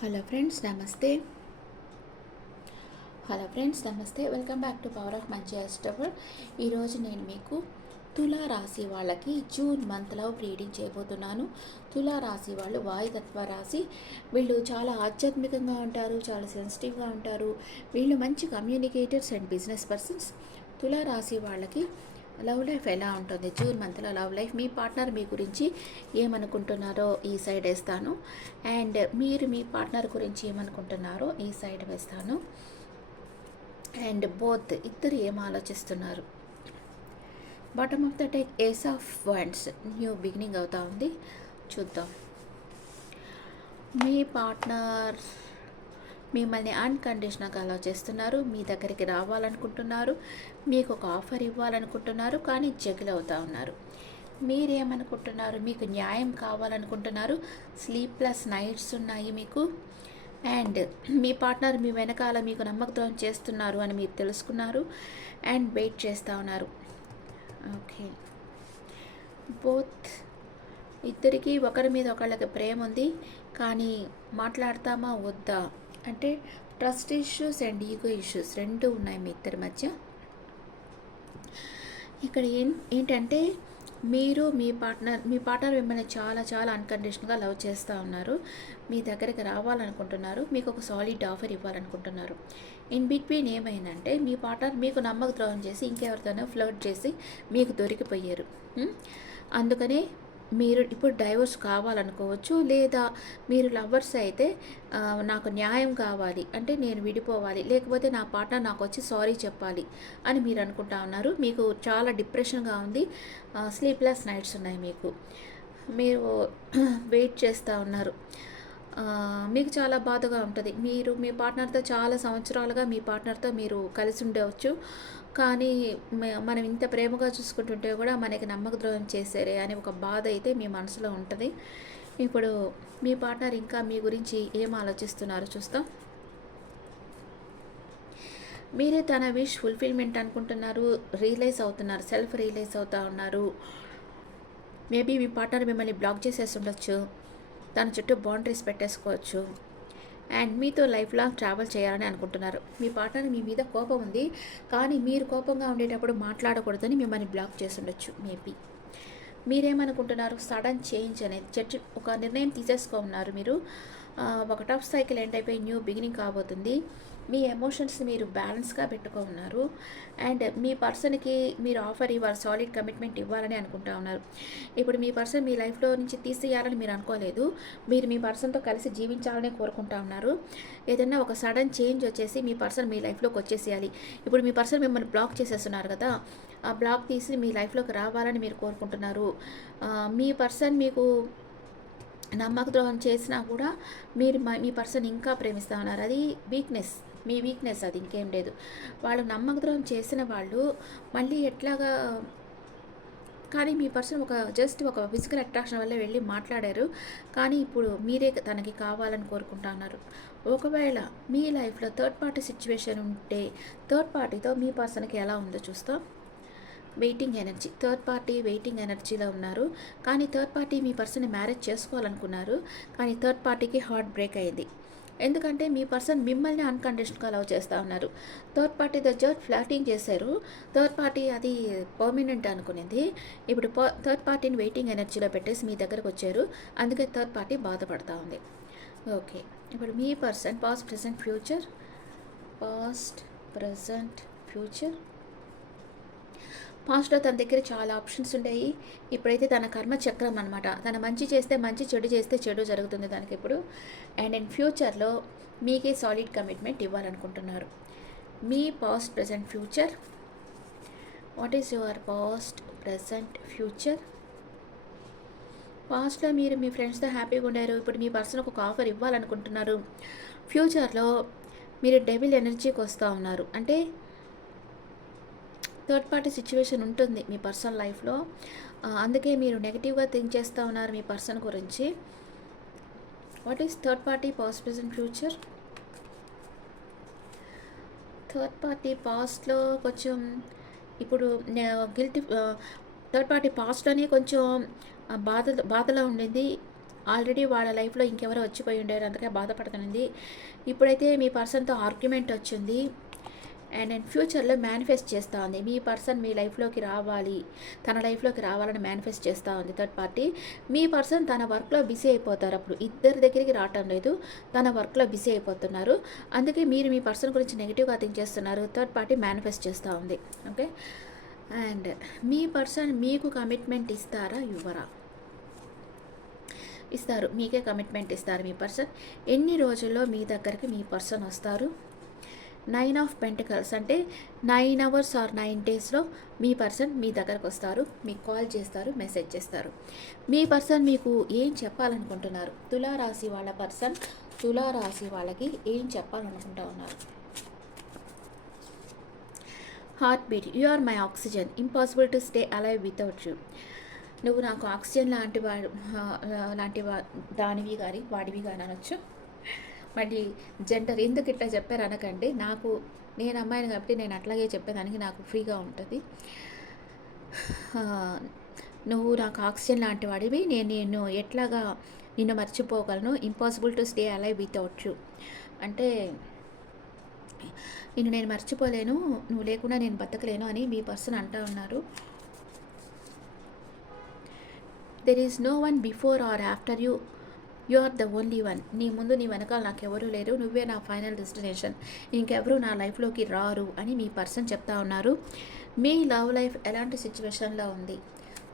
Hello friends నమస్తే. Welcome back to power of మంచి అస్ట్రబుల్. ఈరోజు నేను మీకు తులా రాశి వాళ్ళకి జూన్ మంత్లో రీడింగ్ చేయబోతున్నాను. తులా రాశి వాళ్ళు వాయుతత్వ రాశి. వీళ్ళు చాలా ఆధ్యాత్మికంగా ఉంటారు, చాలా సెన్సిటివ్గా ఉంటారు. వీళ్ళు మంచి కమ్యూనికేటర్స్ అండ్ బిజినెస్ పర్సన్స్. తులా రాశి వాళ్ళకి లవ్ లైఫ్ ఎలా ఉంటుంది జూన్ మంత్లో? లవ్ లైఫ్, మీ పార్ట్నర్ మీ గురించి ఏమనుకుంటున్నారో ఈ సైడ్ వేస్తాను, అండ్ మీరు మీ పార్ట్నర్ గురించి ఏమనుకుంటున్నారో ఈ సైడ్ వేస్తాను, అండ్ బోత్ ఇద్దరు ఏం ఆలోచిస్తున్నారు. Bottom of the deck ace of wands, new beginning అవుతా ఉంది. చూద్దాం. మీ పార్ట్నర్ మిమ్మల్ని అన్కండిషనల్గా అలా చేస్తున్నారు, మీ దగ్గరికి రావాలనుకుంటున్నారు, మీకు ఒక ఆఫర్ ఇవ్వాలనుకుంటున్నారు, కానీ జగిల్ అవుతూ ఉన్నారు. మీరేమనుకుంటున్నారు? మీకు న్యాయం కావాలనుకుంటున్నారు. స్లీప్లెస్ నైట్స్ ఉన్నాయి మీకు, అండ్ మీ పార్ట్నర్ మీ వెనకాల మీకు నమ్మకం చేస్తున్నారు అని మీరు తెలుసుకున్నారు, అండ్ వెయిట్ చేస్తూ ఉన్నారు. ఓకే, బోత్ ఇద్దరికి ఒకరి మీద ఒకళ్ళకి ప్రేమ ఉంది, కానీ మాట్లాడతామా వద్దా అంటే trust issues and ego issues రెండు ఉన్నాయి మీ ఇద్దరి మధ్య. ఇక్కడ ఏంటంటే మీరు మీ పార్ట్నర్ మిమ్మల్ని చాలా చాలా అన్కండిషనల్గా లవ్ చేస్తూ ఉన్నారు, మీ దగ్గరికి రావాలనుకుంటున్నారు, మీకు ఒక సాలిడ్ ఆఫర్ ఇవ్వాలనుకుంటున్నారు. ఇన్ బిట్వీన్ ఏమైందంటే మీ పార్ట్నర్ మీకు నమ్మక ద్రోహం చేసి ఇంకెవరితోనో ఫ్లర్ట్ చేసి మీకు దొరికిపోయారు. అందుకనే మీరు ఇప్పుడు డైవోర్స్ కావాలనుకోవచ్చు, లేదా మీరు లవర్స్ అయితే నాకు న్యాయం కావాలి అంటే నేను విడిపోవాలి, లేకపోతే నా పార్ట్నర్ నాకు వచ్చి సారీ చెప్పాలి అని మీరు అనుకుంటా ఉన్నారు. మీకు చాలా డిప్రెషన్గా ఉంది, స్లీప్లెస్ నైట్స్ ఉన్నాయి మీకు, మీరు వెయిట్ చేస్తూ ఉన్నారు. మీకు చాలా బాధగా ఉంటుంది. మీరు మీ పార్ట్నర్తో చాలా సంవత్సరాలుగా మీ పార్ట్నర్తో మీరు కలిసి ఉండవచ్చు, కానీ మనం ఇంత ప్రేమగా చూసుకుంటుంటే కూడా మనకి నమ్మక ద్రోహం చేశారే అని ఒక బాధ అయితే మీ మనసులో ఉంటుంది. ఇప్పుడు మీ పార్ట్నర్ ఇంకా మీ గురించి ఏం ఆలోచిస్తున్నారో చూస్తాం. మీరే తన విష్ ఫుల్ఫిల్మెంట్ అనుకుంటున్నారు, రియలైజ్ అవుతున్నారు, సెల్ఫ్ రియలైజ్ అవుతూ ఉన్నారు. మేబీ మీ పార్ట్నర్ మిమ్మల్ని బ్లాక్ చేసేసి ఉండొచ్చు, తన చుట్టూ బౌండరీస్ పెట్టేసుకోవచ్చు, అండ్ మీతో లైఫ్ లాంగ్ ట్రావెల్ చేయాలని అనుకుంటున్నారు. మీ పార్ట్నర్ మీ మీద కోపం ఉంది, కానీ మీరు కోపంగా ఉండేటప్పుడు మాట్లాడకూడదని మిమ్మల్ని బ్లాక్ చేసి ఉండొచ్చు. మేబీ మీరేమనుకుంటున్నారు? సడన్ చేంజ్ అనేది ఒక నిర్ణయం తీసేసుకో ఉన్నారు మీరు. ఒక టఫ్ సైకిల్ ఎండ్ అయిపోయి న్యూ బిగినింగ్ కాబోతుంది. మీ ఎమోషన్స్ని మీరు బ్యాలెన్స్గా పెట్టుకో ఉన్నారు, అండ్ మీ పర్సన్కి మీరు ఆఫర్ ఇవ్వాలి, సాలిడ్ కమిట్మెంట్ ఇవ్వాలని అనుకుంటా ఉన్నారు. ఇప్పుడు మీ పర్సన్ మీ లైఫ్లో నుంచి తీసేయాలని మీరు అనుకోలేదు, మీరు మీ పర్సన్తో కలిసి జీవించాలని కోరుకుంటా ఉన్నారు. ఏదైనా ఒక సడన్ చేంజ్ వచ్చేసి మీ పర్సన్ మీ లైఫ్లోకి వచ్చేసేయాలి. ఇప్పుడు మీ పర్సన్ మిమ్మల్ని బ్లాక్ చేసేస్తున్నారు కదా, ఆ బ్లాక్ తీసి మీ లైఫ్లోకి రావాలని మీరు కోరుకుంటున్నారు. మీ పర్సన్ మీకు నమ్మక ద్రోహం చేసినా కూడా మీరు మీ పర్సన్ ఇంకా ప్రేమిస్తూ ఉన్నారు. అది వీక్నెస్, మీ వీక్నెస్, అది ఇంకేం లేదు. వాళ్ళు నమ్మక ద్రోహం చేసిన వాళ్ళు మళ్ళీ ఎట్లాగా, కానీ మీ పర్సన్ జస్ట్ ఒక ఫిజికల్ అట్రాక్షన్ వల్ల వెళ్ళి మాట్లాడారు, కానీ ఇప్పుడు మీరే తనకి కావాలని కోరుకుంటా ఉన్నారు. ఒకవేళ మీ లైఫ్లో థర్డ్ పార్టీ సిచ్యువేషన్ ఉంటే థర్డ్ పార్టీతో మీ పర్సన్కి ఎలా ఉందో చూస్తాం. Waiting energy, third party waiting ఎనర్జీలో ఉన్నారు, కానీ థర్డ్ పార్టీ మీ పర్సన్ని మ్యారేజ్ చేసుకోవాలనుకున్నారు, కానీ థర్డ్ పార్టీకి హార్ట్ బ్రేక్ అయింది. ఎందుకంటే మీ పర్సన్ మిమ్మల్ని అన్కండిషనల్గా లవ్ చేస్తూ ఉన్నారు. థర్డ్ పార్టీ దగ్గర ఫ్లాటింగ్ చేశారు, థర్డ్ పార్టీ అది పర్మనెంట్ అనుకునేది. ఇప్పుడు థర్డ్ పార్టీని వెయిటింగ్ ఎనర్జీలో పెట్టేసి మీ దగ్గరకు వచ్చారు, అందుకే థర్డ్ పార్టీ బాధపడుతూ ఉంది. ఓకే, ఇప్పుడు మీ పర్సన్ పాస్ట్ ప్రజెంట్ ఫ్యూచర్. పాస్ట్లో తన దగ్గర చాలా ఆప్షన్స్ ఉండేవి, ఇప్పుడైతే తన కర్మ చక్రం అనమాట. తన మంచి చేస్తే మంచి, చెడు చేస్తే చెడు జరుగుతుంది దానికి ఇప్పుడు. అండ్ ఇన్ ఫ్యూచర్లో మీకే సాలిడ్ కమిట్మెంట్ ఇవ్వాలనుకుంటున్నారు. మీ past present future, what is your past present future? పాస్ట్లో మీరు మీ ఫ్రెండ్స్తో హ్యాపీగా ఉండారు, ఇప్పుడు మీ పర్సన్కి ఒక ఆఫర్ ఇవ్వాలనుకుంటున్నారు. ఫ్యూచర్లో మీరు డెవిల్ ఎనర్జీకి వస్తూ ఉన్నారు, అంటే థర్డ్ పార్టీ సిచ్యువేషన్ ఉంటుంది మీ పర్సనల్ లైఫ్లో, అందుకే మీరు నెగిటివ్గా థింక్ చేస్తూ ఉన్నారు మీ పర్సన్ గురించి. What is third party past present future? Third party పాస్ట్లో కొంచెం ఇప్పుడు గిల్టీ, థర్డ్ పార్టీ పాస్ట్లోనే కొంచెం బాధలో ఉండింది, ఆల్రెడీ వాళ్ళ లైఫ్లో ఇంకెవరో వచ్చిపోయి ఉండేవారు, అందుకే బాధపడుతుంది. ఇప్పుడైతే మీ పర్సన్తో ఆర్గ్యుమెంట్ వచ్చింది అండ్ నేను ఫ్యూచర్లో మేనిఫెస్ట్ చేస్తూ ఉంది. మీ పర్సన్ మీ లైఫ్లోకి రావాలి, తన లైఫ్లోకి రావాలని మేనిఫెస్ట్ చేస్తూ ఉంది థర్డ్ పార్టీ. మీ పర్సన్ తన వర్క్లో బిజీ అయిపోతారు, అప్పుడు ఇద్దరి దగ్గరికి రావటం లేదు, తన వర్క్లో బిజీ అయిపోతున్నారు. అందుకే మీరు మీ పర్సన్ గురించి నెగిటివ్గా థింక్ చేస్తున్నారు. థర్డ్ పార్టీ మేనిఫెస్ట్ చేస్తూ ఉంది. ఓకే, అండ్ మీ పర్సన్ మీకు కమిట్మెంట్ ఇస్తారా, ఇవ్వరా? ఇస్తారు, మీకే కమిట్మెంట్ ఇస్తారు మీ పర్సన్. ఎన్ని రోజుల్లో మీ దగ్గరికి మీ పర్సన్ వస్తారు? 9 ఆఫ్ పెంటికల్స్ అంటే 9 అవర్స్ ఆర్ 9 డేస్లో మీ పర్సన్ మీ దగ్గరకు వస్తారు, మీకు కాల్ చేస్తారు, మెసేజ్ చేస్తారు. మీ పర్సన్ మీకు ఏం చెప్పాలనుకుంటున్నారు? తులారాశి వాళ్ళ పర్సన్ తులారాశి వాళ్ళకి ఏం చెప్పాలనుకుంటా ఉన్నారు? Heart beat, you are my oxygen, impossible to stay alive without you. నువ్వు నాకు ఆక్సిజన్ లాంటి దానివి కానీ వాడివి కానీ అనొచ్చు. మళ్ళీ జెండర్ ఎందుకు ఇట్లా చెప్పారు అనకండి, నేను అమ్మాయిని కాబట్టి నేను అట్లాగే చెప్పేదానికి నాకు ఫ్రీగా ఉంటుంది. నువ్వు నాకు ఆక్సిజన్ లాంటి వాడివి, నేను ఎట్లాగా నిన్ను మర్చిపోగలను? Impossible to stay alive without you అంటే నేను మర్చిపోలేను, నువ్వు లేకుండా నేను బతకలేను అని మీ పర్సన్ అంటూ ఉన్నారు. There is no one before or after you, you are the only one. నీ ముందు నీ వెనకాల నాకెవరూ లేరు, నువ్వే నా ఫైనల్ డెస్టినేషన్, ఇంకెవరూ నా లైఫ్లోకి రారు అని మీ పర్సన్ చెప్తా ఉన్నారు. మీ లవ్ లైఫ్ ఎలాంటి సిచ్యువేషన్లో ఉంది?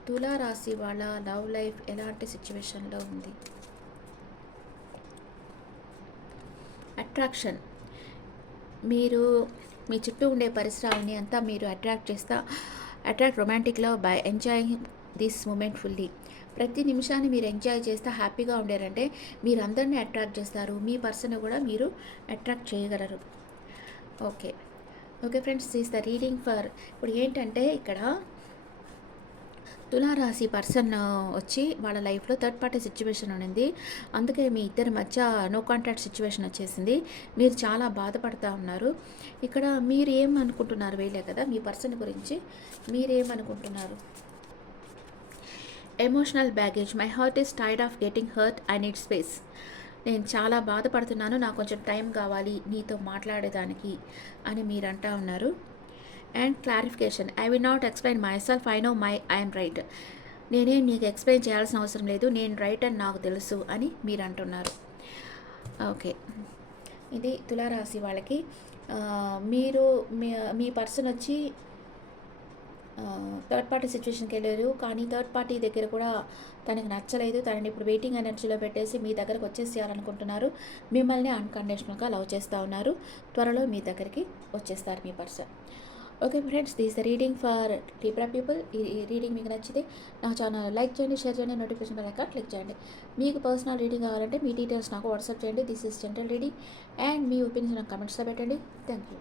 తులారాశి వాళ్ళ లవ్ లైఫ్ ఎలాంటి సిచ్యువేషన్లో ఉంది? అట్రాక్షన్, మీరు మీ చుట్టూ ఉండే పరిసరాలని అంతా మీరు attract romantic love by enjoying this moment fully. ప్రతి నిమిషాన్ని మీరు ఎంజాయ్ చేస్తే హ్యాపీగా ఉండారంటే మీరు అందరినీ అట్రాక్ట్ చేస్తారు, మీ పర్సన్ కూడా మీరు అట్రాక్ట్ చేయగలరు. Okay friends, this the reading for. ఇప్పుడు ఏంటంటే ఇక్కడ తులారాశి పర్సన్ వచ్చి వాళ్ళ లైఫ్లో థర్డ్ పార్టీ సిచ్యువేషన్ ఉండింది, అందుకే మీ ఇద్దరి మధ్య నో కాంటాక్ట్ సిచ్యువేషన్ వచ్చేసింది, మీరు చాలా బాధపడుతూ ఉన్నారు. ఇక్కడ మీరు ఏమనుకుంటున్నారు? వేయలే కదా మీ పర్సన్ గురించి, మీరేమనుకుంటున్నారు? Emotional baggage, my heart is tired of getting hurt, I need space. నేను చాలా బాధపడుతున్నాను, నాకు కొంచెం టైం కావాలి నీతో మాట్లాడేదానికి అని మీరు అంటా ఉన్నారు. And clarification, I will not explain my self, I know I'm right. నేనేం నీకు ఎక్స్ప్లెయిన్ చేయాల్సిన అవసరం లేదు, నేను రైట్ అని నాకు తెలుసు అని మీరు అంటున్నారు. ఓకే, ఇది తులారాశి వాళ్ళకి. మీరు మీ పర్సన్ వచ్చి థర్డ్ పార్టీ సిచ్యువేషన్కి వెళ్ళారు, కానీ థర్డ్ పార్టీ దగ్గర కూడా తనకు నచ్చలేదు, తనని ఇప్పుడు వెయిటింగ్ ఎనర్జీలో పెట్టేసి మీ దగ్గరకు వచ్చేసేయాలనుకుంటున్నారు. మిమ్మల్ని అన్కండిషనల్గా లవ్ చేస్తూ ఉన్నారు, త్వరలో మీ దగ్గరికి వచ్చేస్తారు మీ person. Okay friends, this the reading for టీప్రా పీపుల్. ఈ రీడింగ్ మీకు నచ్చితే నా ఛానల్ లైక్ చేయండి, షేర్ చేయండి, నోటిఫికేషన్ బెల్ ఐకాన్ క్లిక్ చేయండి. మీకు పర్సనల్ రీడింగ్ కావాలంటే మీ డీటెయిల్స్ నాకు వాట్సాప్ చేయండి. This is general reading and మీ ఒపీనియన్ నాకు కమెంట్స్లో పెట్టండి. Thank you.